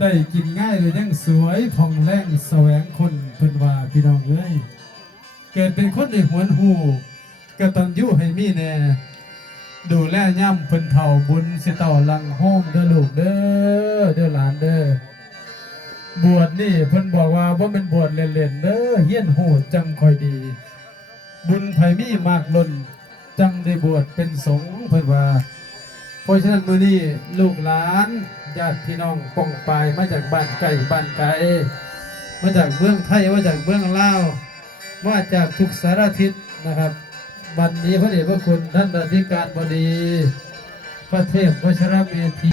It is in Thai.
ได้กินง่ายเลยยังสวยผ่องแรงแสวงคนเพิ่นว่าพี่น้องเอ้ยเกิดเป็นคนในหวนหูกตัญญูให้มีแน่ดูแลย่ำเพิ่นเฒ่าบุญสิต่อลังห้องเด้อลูกเด้อเด้อหลานเด้อบวชนี่เพิ่นบอกว่าบ่าเป็นบวชเล่นๆเด้อเฮียนโหดจังคอยดี บุญไผมีมากล้นจังได้บวชเป็นสงฆ์เพิ่นว่า เพราะฉะนั้นมื้อนี้ลูกหลานญาติพี่น้องป้องปายมาจากบ้านไกลบ้านไกลมาจากเมืองไทยมาจากเมืองลาวมาจากทุกสารทิศนะครับ วันนี้พระเดชพระคุณท่านอธิการบดี พระเทพวชรเมธี